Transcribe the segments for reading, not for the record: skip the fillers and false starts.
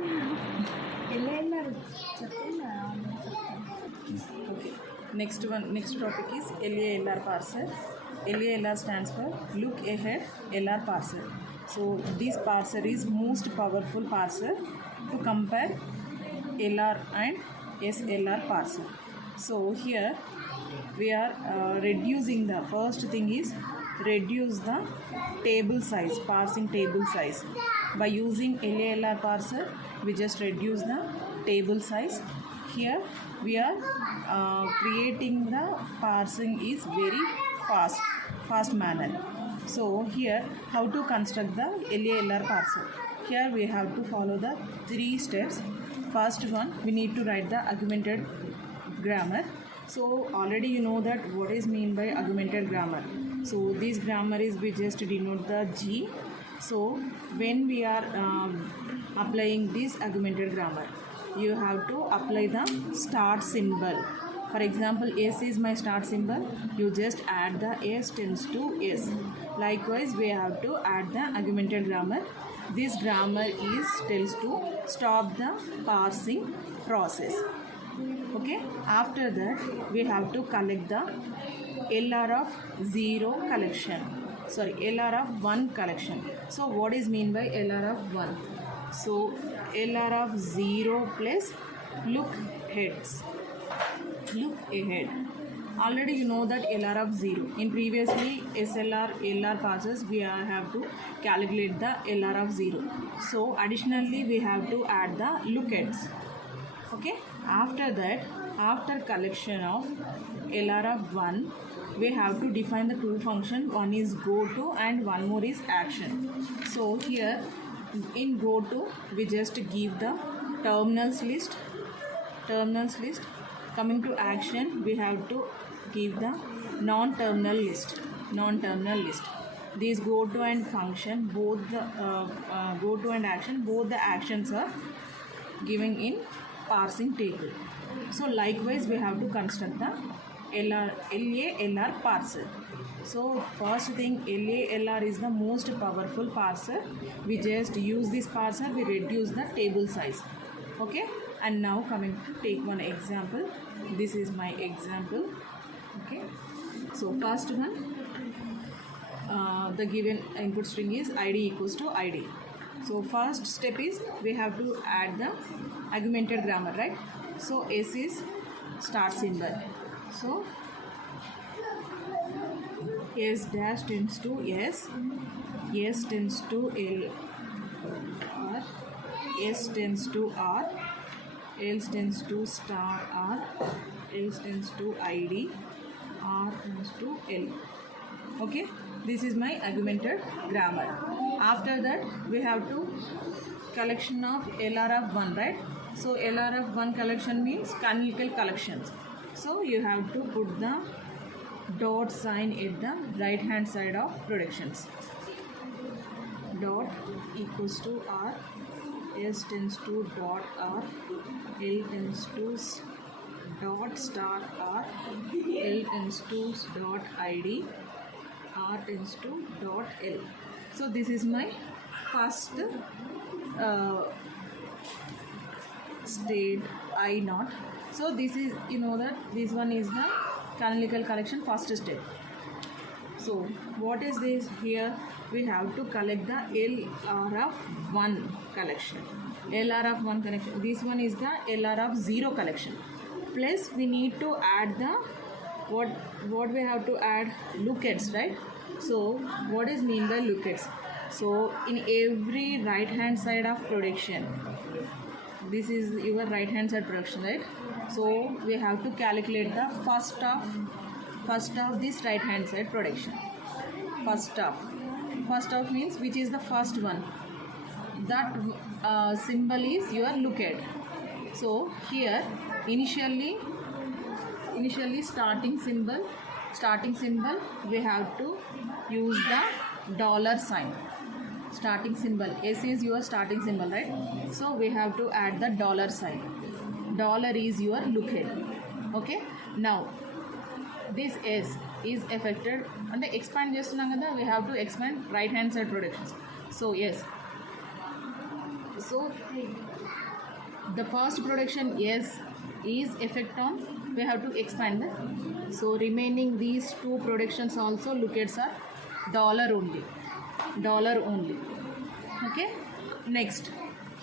Okay. Next topic is LALR parser. LALR stands for look ahead LR parser. So this parser is most powerful parser to compare LR and SLR parser. So here we are reducing the first thing is reduce the table size, parsing table size. By using LALR parser, we just reduce the table size. Here we are creating the parsing is very fast manner. So here how to construct the LALR parser. Here we have to follow the 3 steps. First one, we need to write the augmented grammar. So already you know that what is mean by augmented grammar. So this grammar is we just denote the G. So when we are applying this augmented grammar, you have to apply the start symbol. For example, S is my start symbol. You just add the S tends to S. Likewise, we have to add the augmented grammar. This grammar is tells to stop the parsing process. Okay. After that, we have to collect the LR of 0 collection. Sorry, LR of 1 collection. So what is mean by LR of 1? So LR of 0 plus look heads. Look ahead. Already you know that LR of 0. In previously SLR, LR passes, we have to calculate the LR of 0. So additionally we have to add the look heads. Okay. After that, after collection of LR of 1, we have to define the two functions. One is go to and one more is action. So here in go to, we just give the terminals list. Coming to action, we have to give the non-terminal list. These go to and function, both the go to and action, both the actions are given in parsing table. So likewise we have to construct the LALR parser. So first thing, LALR is the most powerful parser. We just use this parser, we reduce the table size. Okay. And now coming to take one example. This is my example. Okay. So first one, the given input string is ID equals to ID. So first step is we have to add the augmented grammar, right? So S is start symbol. So S dash tends to S, S tends to L, R, S tends to R, L tends to star R, L tends to ID, R tends to L. Okay, this is my augmented grammar. After that, we have to collection of LR of 1, right? So LR of 1 collection means canonical collections. So you have to put the dot sign at the right hand side of productions. Dot equals to R, S tends to dot R, L tends to dot star R, L tends to dot ID, R tends to dot L. So this is my first state I naught. So this is, you know that this one is the canonical collection first step. So what is this? Here we have to collect the LR of 1 collection. LR of 1 collection. This one is the LR of 0 collection. Plus we need to add the what we have to add lookets, right? So what is mean by lookets? So in every right hand side of production, this is your right hand side production, right? So we have to calculate the first of this right hand side production. First of means which is the first one. That symbol is your looket. So here initially starting symbol we have to use the dollar sign. Starting symbol, S is your starting symbol, right? So we have to add the dollar sign. Dollar is your looket. Okay. Now this S is affected and the expand just we have to expand right hand side productions. So yes. So the first production S is effect on, we have to expand that. So remaining these two productions also look at are dollar only, dollar only. Okay, next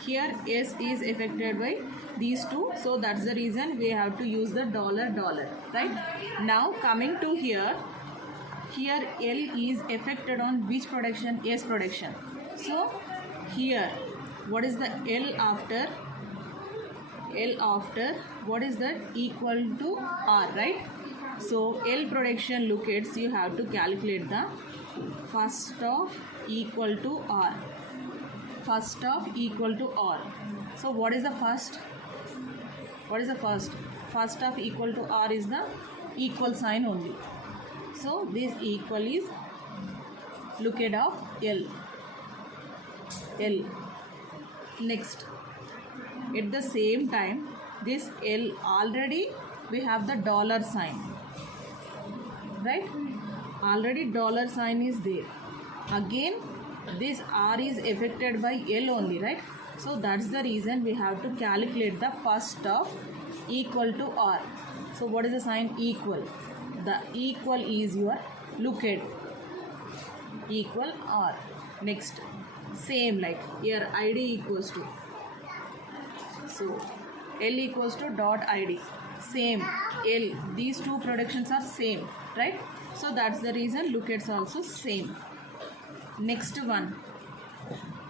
here S is affected by these two, so that's the reason we have to use the dollar dollar, right? Now coming to here, here L is affected on which production? S production. So here what is the L after? L after what is that? Equal to R, right? So L production look at, you have to calculate the first of equal to R. First of equal to R. So what is the first? What is the first? First of equal to R is the equal sign only. So this equal is look at of L. L. Next, at the same time, this L already we have the dollar sign, right? Already dollar sign is there. Again, this R is affected by L only, right? So that's the reason we have to calculate the first of equal to R. So what is the sign? Equal. The equal is your look at equal R. Next, same like here ID equals to, so L equals to dot ID, same L, these two productions are same, right? So that's the reason look at also same. Next one,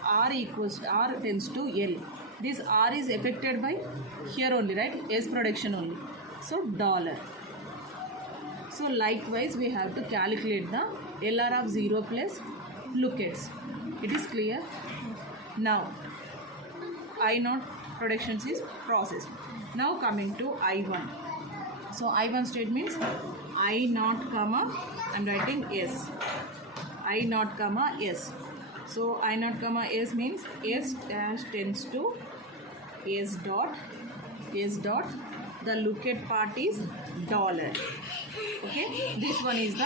R equals to, R tends to L. This R is affected by here only, right? S production only. So dollar. So likewise we have to calculate the LR of 0 plus look at. It is clear? Now I naught productions is processed. Now coming to I1. So I1 state means I naught comma, I am writing S. I naught comma S. So I naught comma S means S dash tends to S dot, S dot. The look at part is dollar. Okay, this one is the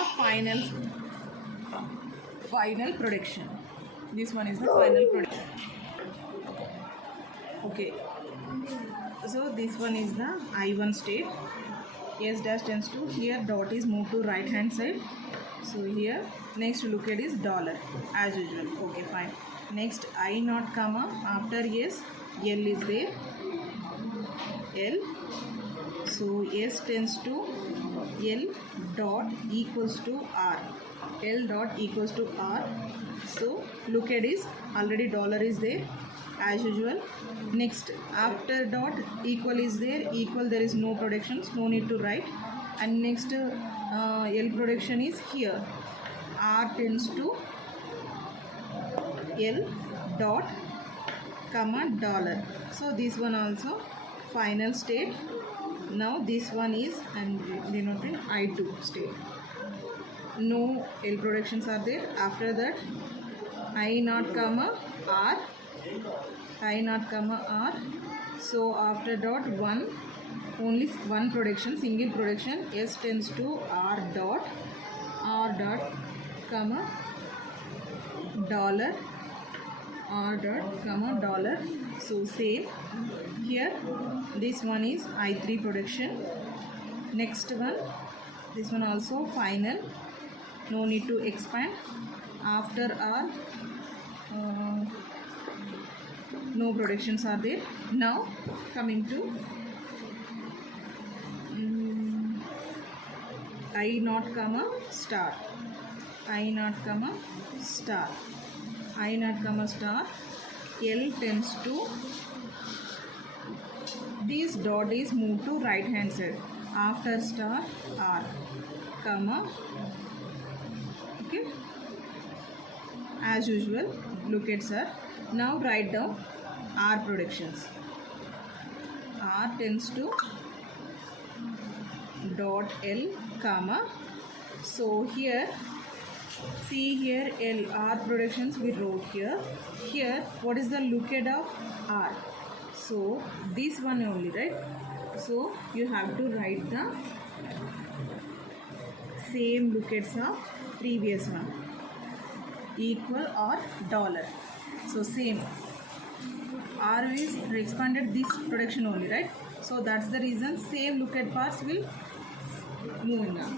final production. This one is the final production. Okay, so this one is the I1 state. S dash tends to, here dot is moved to right hand side. So here next look at is dollar as usual. Okay, fine. Next I naught comma, after S L is there, L. So S tends to L dot equals to R. L dot equals to R. So look at is already dollar is there as usual. Next after dot equal is there, equal there is no productions, no need to write. And next L production is here. R tends to L dot comma dollar. So this one also final state. Now this one is and denoted I2 state. No L productions are there. After that I naught comma R, I naught comma R. So after dot one, only one production, single production. S tends to R dot comma dollar, R dot comma dollar. So same here. This one is I3 production. Next one, this one also final. No need to expand. After R, no productions are there. Now coming to I naught comma star, I naught comma star, I naught comma star. L tends to, this dot is moved to right hand side. After star R comma, okay, as usual look at sir. Now write down R productions. R tends to dot L comma. So here see here L R productions we wrote here. Here what is the look at of R? So this one only, right? So you have to write the same look at of previous one, equal or dollar. So same R is expanded this projection only, right? So that's the reason same lookup parts will move in now.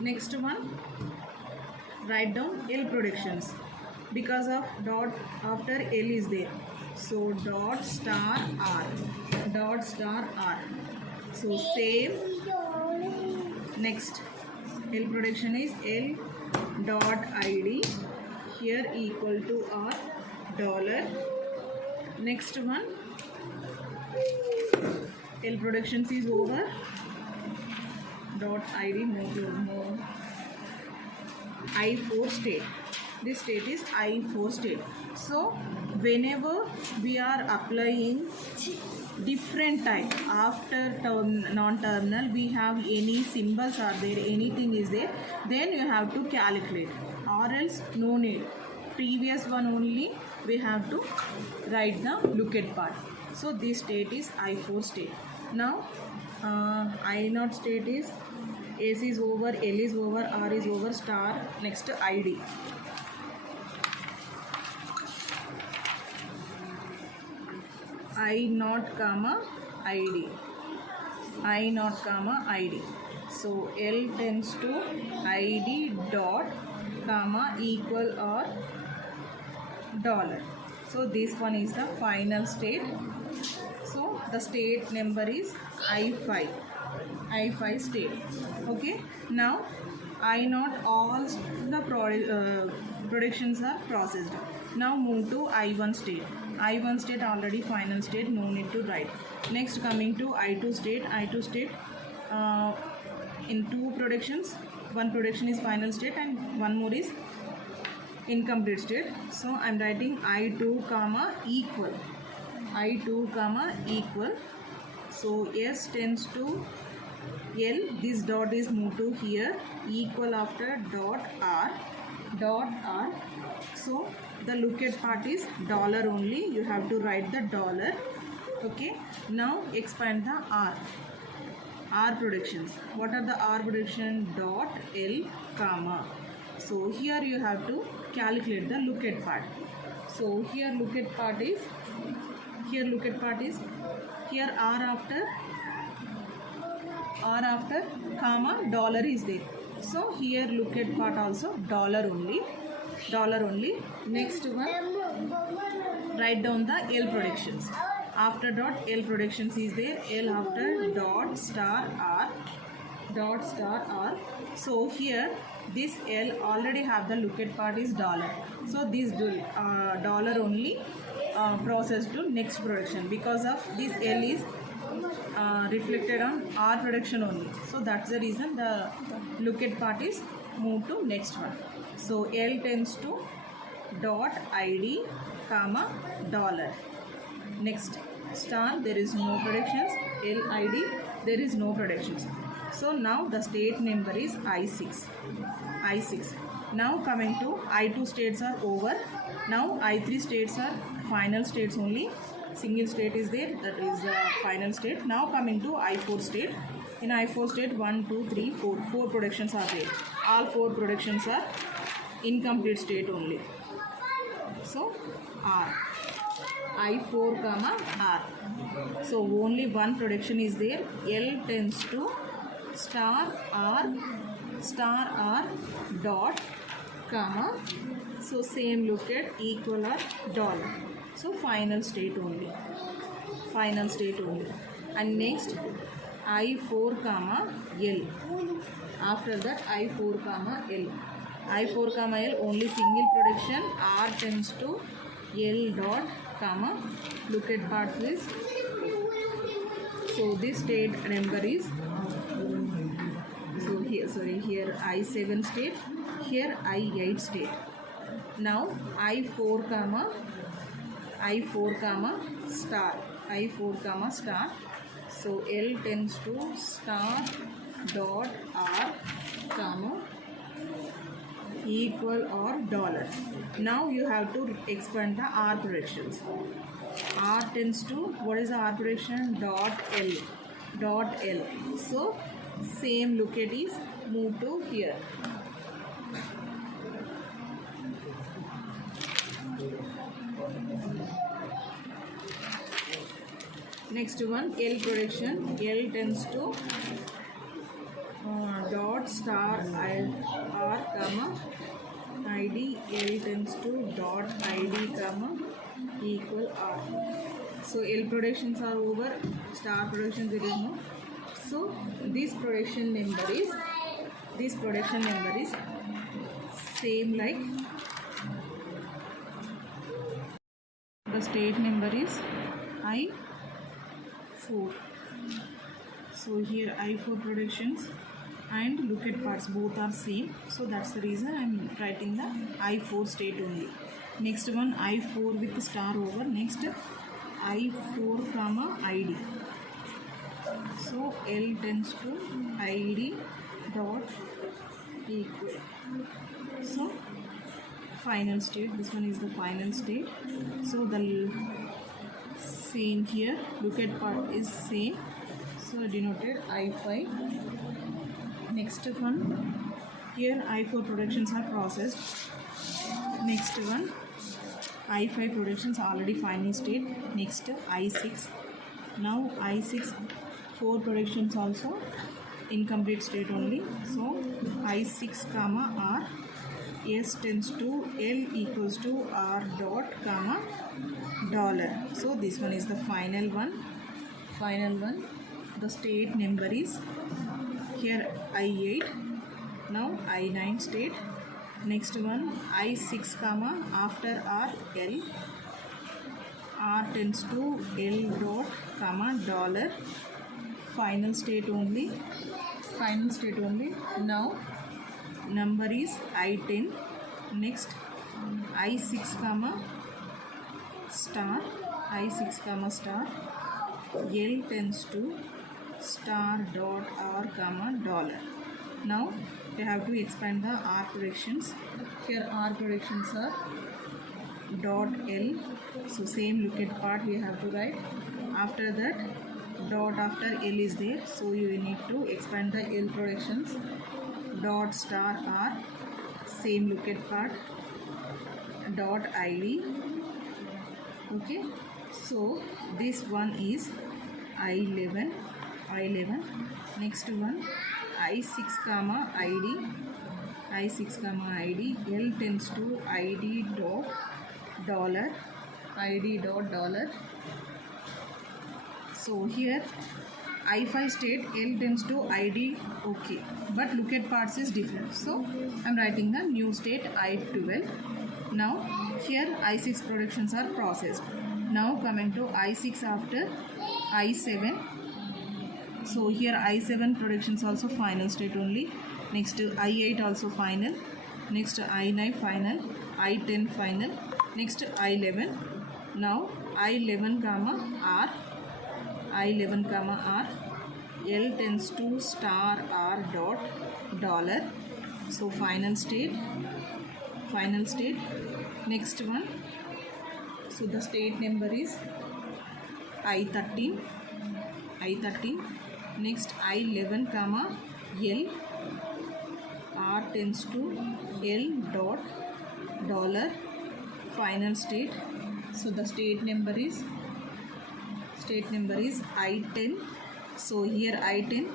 Next one, write down L projections because of dot after L is there. So dot star R, dot star R. So same. Next, L projection is L dot ID here equal to R dollar. Next one, L projections is over. Dot ID more I4 state. This state is I4 state. So whenever we are applying different type after non-terminal, we have any symbols are there, anything is there, then you have to calculate, or else no need. Previous one only we have to write the lookup part. So this state is I4 state. Now I0 state is S is over, L is over, R is over, star. Next ID. I0 comma ID. I0 comma ID. So L tends to ID dot comma equal or dollar. So this one is the final state. So the state number is I5. I5 state. Okay. Now I0 all the predictions are processed. Now move to I1 state. I1 state already final state, no need to write. Next coming to I2 state. I2 state in two predictions, one prediction is final state and one more is incomplete state. So I am writing I2 comma equal. I2 comma equal. So S tends to L, this dot is moved to here, equal after dot R, dot R. So the lookup part is dollar only, you have to write the dollar. Okay, now expand the R. R predictions. What are the R prediction? Dot L comma. So here you have to calculate the lookup part. So here lookup part is here R after comma dollar is there. So here lookup part also dollar only. Next one, write down the L predictions. After dot L predictions is there. L after dot star R. So here this L already have the lookup part is dollar. So this dollar only processed to next prediction because of this L is reflected on R prediction only. So that's the reason the lookup part is moved to next one. So L tends to dot ID comma dollar. Next star, there is no predictions. L ID, there is no predictions. So now the state number is I6. Now coming to I2 states are over. Now I3 states are final states only. Single state is there, that is the final state. Now coming to I4 state. In I4 state 1, 2, 3, 4. 4 predictions are there. All 4 predictions are incomplete state only. So R. I4 comma R. So only one prediction is there. L tends to star R dot comma. So same look at equal or dollar. So final state only. And next I4 comma L. After that I4 comma L. I4 comma L only single prediction. R tends to L dot comma. Look at part please. So this state number is, so here I7 state, here I8 state. Now I4 comma star. So L tends to star dot R comma equal or dollar. Now you have to expand the R predictions. R tends to, what is the R prediction? Dot L. So same lookup is moved to here. Next one, L production. L tends to dot star R comma ID. L tends to dot ID comma equal R. So L productions are over, star productions there is no. So this production number is same like the state number is I4. So here I4 productions and lookup parts both are same, so that's the reason I'm writing the I4 state only. Next one, I4 with star over. Next I4 comma ID. So L tends to ID dot equal. So final state, this one is the final state. So the same here, lookup part is same, so denoted I5. Next one, here I4 productions are processed. Next one, I5 productions already final state. Next I6. Now I6 4 productions also incomplete state only. So I6 comma R. S tends to L equals to R dot comma dollar. So this one is the final one. The state number is here I8. Now I9 state. Next one, I6 comma after R L. R tends to L dot comma dollar. Final state only. Now number is I10. Next I6 comma star. L tends to star dot R comma dollar. Now we have to expand the R predictions. Here R predictions are dot L. So same lookup part we have to write. After that dot after L is there. So you need to expand the L predictions. Dot star R. Same lookup part. Dot ID. Okay. So this one is I11. Next one I6 comma ID. L tends to ID dot dollar. So here I5 state L tends to ID, okay, but lookup parts is different. So I'm writing the new state I12. Now here I6 productions are processed. Now coming to I6 after I7. So here I7 productions also final state only. Next I8 also final. Next I9 final. I10 final. Next I11. Now I11 comma R. L tends to star R dot dollar. So final state. Next one. So the state number is I13. Next I11 comma L. R tends to L dot dollar. Final state. So the state number is I10. So here I10.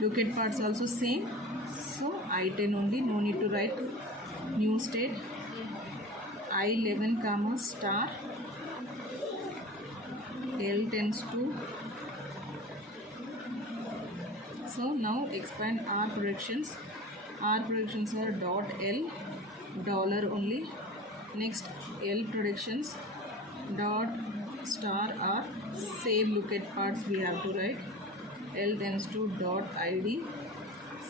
Lookup parts also same. So I10 only. No need to write new state. I11 comma star. L tends to. So now expand R predictions. R predictions are dot L dollar only. Next L predictions dot star R. Same lookup parts we have to write. L tends to dot ID.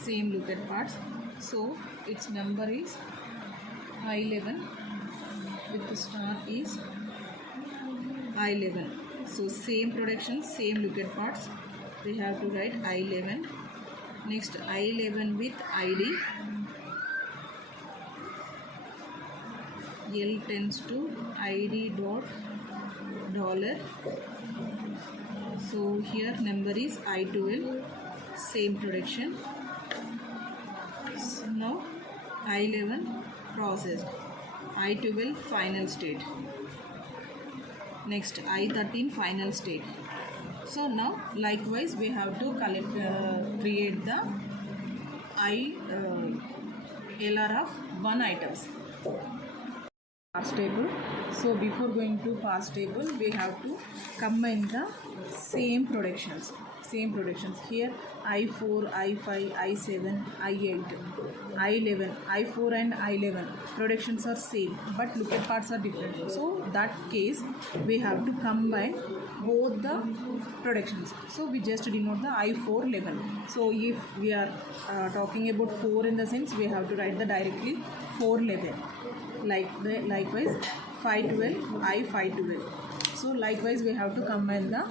Same lookup parts. So its number is I11 with the star is I11. So same productions, same lookup parts. We have to write I11. Next I11 with ID. L tends to ID dot dollar. So here number is I12. Same production. So now I11 processed. I12 final state. Next I13 final state. So now likewise we have to create the LR of one items. Parse table. So before going to parse table, we have to combine the same productions. Here I4, I5, I7, I8, I11, I4 and I11 productions are same, but lookup parts are different. So that case we have to combine both the productions. So we just denote the I4 11. So if we are talking about 4 in the sense, we have to write the directly 411. Likewise 512, I512. So likewise we have to combine the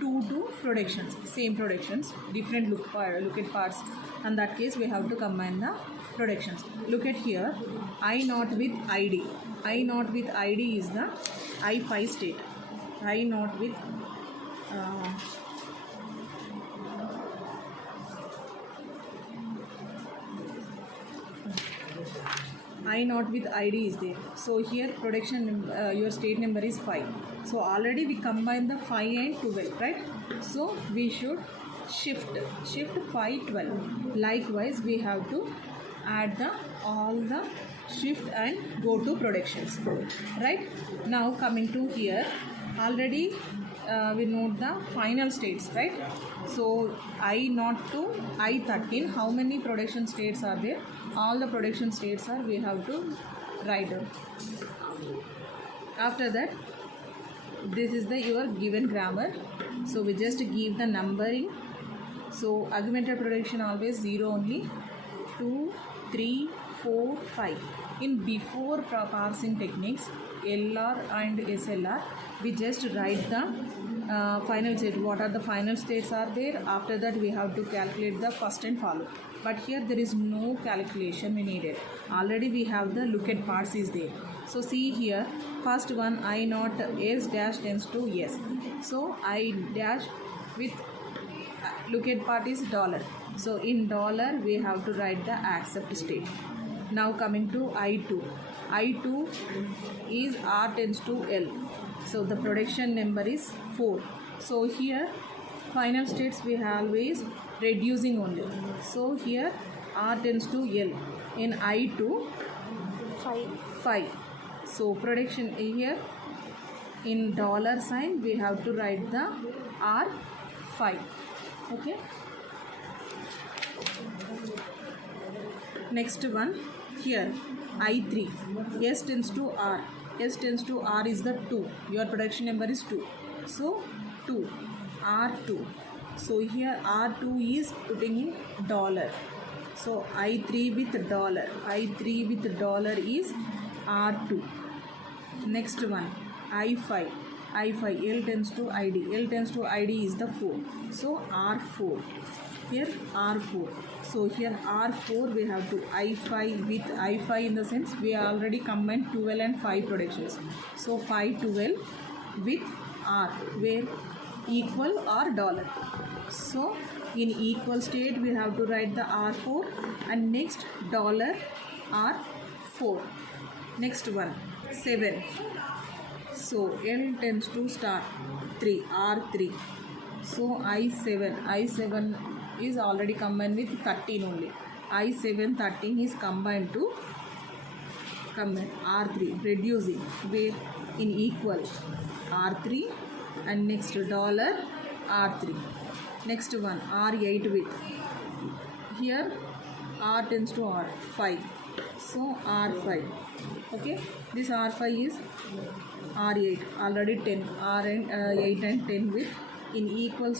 two productions, same productions, different lookup parts. In that case we have to combine the productions. Look at here, I0 with ID. I0 with ID is the I5 state. I0 with I0 with ID is there. So here production your state number is 5. So already we combine the 5 and 12, right? So we should shift 5 12. Likewise we have to add all the shift and go to productions, right? Now coming to here, already we note the final states, right? So I0 to I13, how many production states are there? All the production states are, we have to write down. After that, this is the your given grammar. So we just give the numbering. So augmented production always 0 only, 2, 3, 4, 5. In before parsing techniques, LR and SLR, we just write the final state. What are the final states are there? After that we have to calculate the first and follow. But here there is no calculation we needed. Already we have the lookup parts is there. So see here, first one I0 S dash tends to S. So I dash with lookup part is $. So in $, we have to write the accept state. Now coming to I2. I2 is R tends to L. So the production number is 4. So here final states we always reducing only. So here R tends to L. In I2 5. So production here in $sign we have to write the R5. Okay. Next one here I3. S tends to R. S tends to R is the 2. Your production number is 2. So 2. R2. So here R2 is putting in $. So I3 with $. I3 with $, is R2. Next one I5. I5 L tends to ID. L tends to ID is the 4. So R4. Here R4. So here R4 we have to I5 with I5 in the sense we already combined 12 and 5 productions. So 5 12 with R where equal or $. So in equal state we have to write the R4 and next $R4. Next one 7. So L tends to star 3 R3. So I7 is already combined with 13 only. I7 13 is combined to R3 reducing where in equal R3 and next $R3. Next one R8 with here R tends to R5. So R5. Okay, this R5 is R8 already 10 R8 and 10 with in equal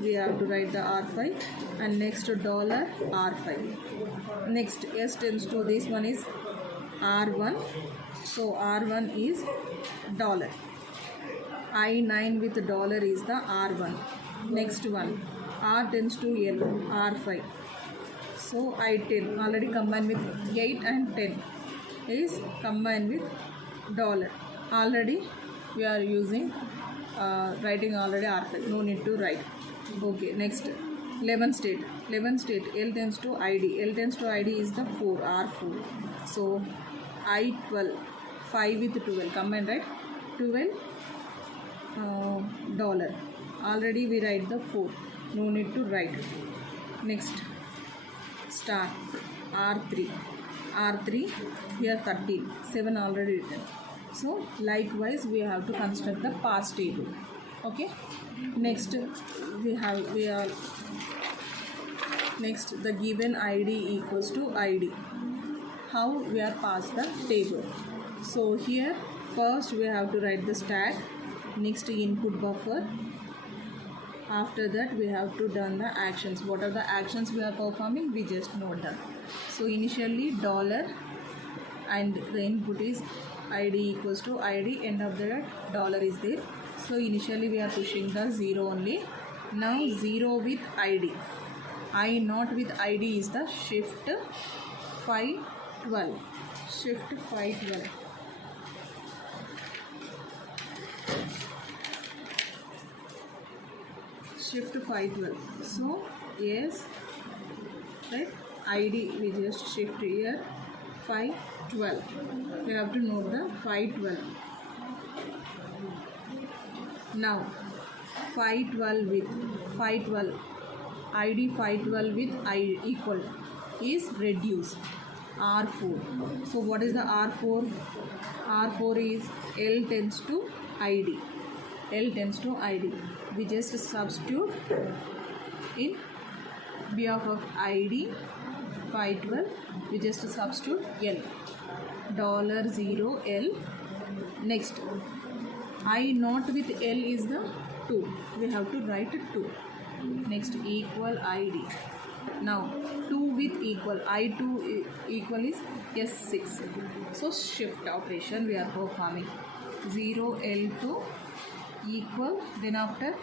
we have to write the R5 and next $R5. Next S tends to this one is R1. So R1 is $. I9 with $, is the R1. Next one R tends to L R5. So I10 already combined with 8 and 10 is combined with $. Already we are using writing already R5, no need to write. Okay, next 11 state L tends to ID. L tends to ID is the 4 R4. So I12 5 with 12 combined, right? $12 already we write the 4, no need to write. Next star R3, here 13, 7 already written. So likewise we have to construct the parse table. Okay, next next the given id equals to id. How we are pass the table? So here first we have to write the stack, next input buffer. After that we have to done the actions. What are the actions we are performing? We just note them. So initially dollar and the input is id equals to id, end of the dollar is there. So initially we are pushing the 0 only. Now 0 with id, I not with id is the shift 512, shift 512. Shift 512. So yes, right, id we just shift here 512. We have to note the 512. Now 512 with 512, id 512 with I equal is reduced R4. So what is the R4? R4 is L tends to id. L tends to id. We just substitute in behalf of id 512. We just substitute L. $0 L. Next I not with L is the 2. We have to write 2. Next equal id. Now 2 with equal, I2 equal is S6. So shift operation we are performing. 0 L2 equal, then after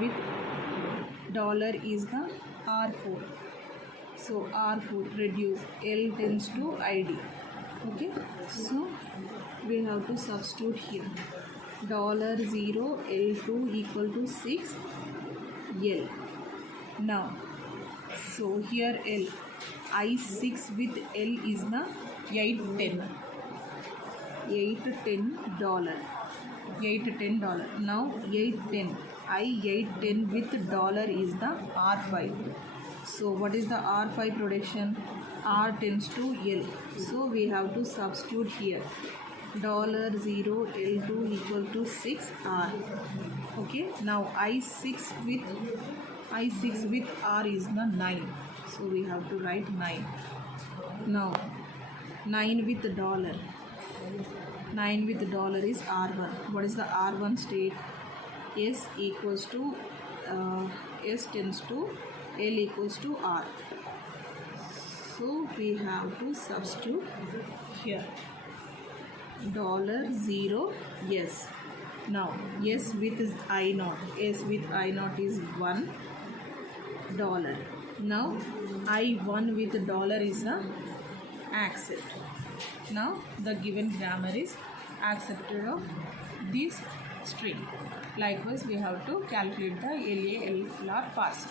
with dollar is the R4. So R4 reduce, L tends to id. Okay, so we have to substitute here. $0 L2 equal to 6 L. Now so here L, I6 with L is the $810. $810. Now 810, I810 with dollar is the R5. So what is the R5 production? R tends to L. So we have to substitute here. $0 L2 equal to 6 R. Okay. Now I6 with R is the 9. So we have to write 9. Now 9 with dollar. 9 with dollar is R1. What is the R1 state? S equals to S tends to L equals to R. So we have to substitute here. $0 S. Now S with I naught. S with I naught is $1. Now I1 with dollar is a accept. Now the given grammar is accepted of this string. Likewise we have to calculate the LALR parser.